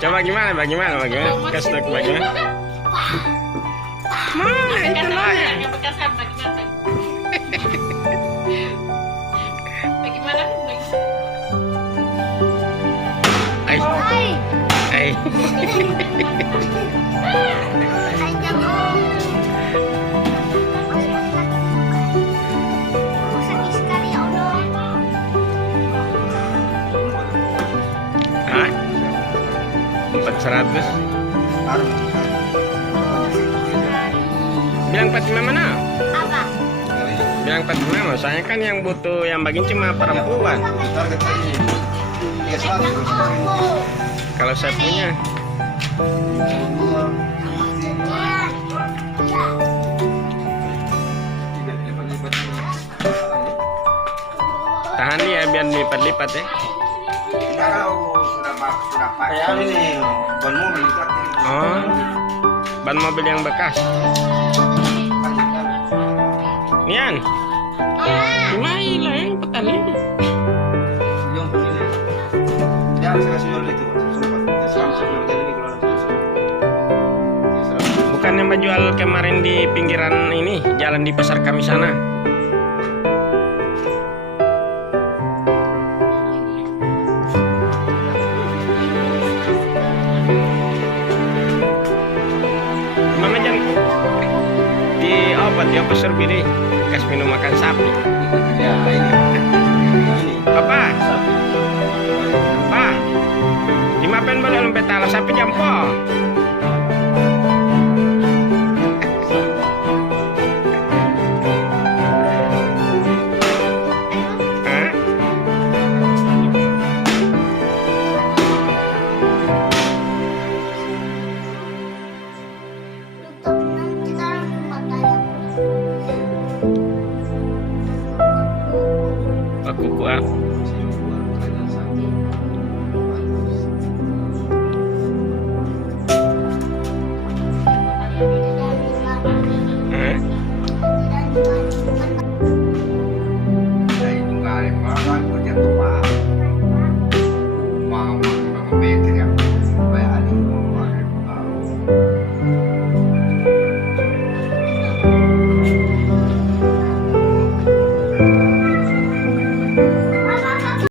Coba gimana, bagaimana? Kasih tahu bagaimana? Mana itu lah ya? Bagaimana? Ay, ay. Hah? 400. Bilang Fatima mana? Apa? Bilang Fatima, soalnya kan yang butuh yang bagian cuma perempuan. Kalau saya punya, tahan dia biar lipat-lipat ya. Kalau sudah pakai ini ban mobil Oh, ban mobil yang bekas. Nian, gimana lah yang petani? yang begini. Ya saya kasih jual itu. Bukan yang jual kemarin di pinggiran ini, jalan di pasar kami sana. Mama jangan di apa serbidi kasih minum makan sapi. Ya ini. Apa? Apa? Dimapain boleh lempet tala sapi jampo. Hah? Aku kuat.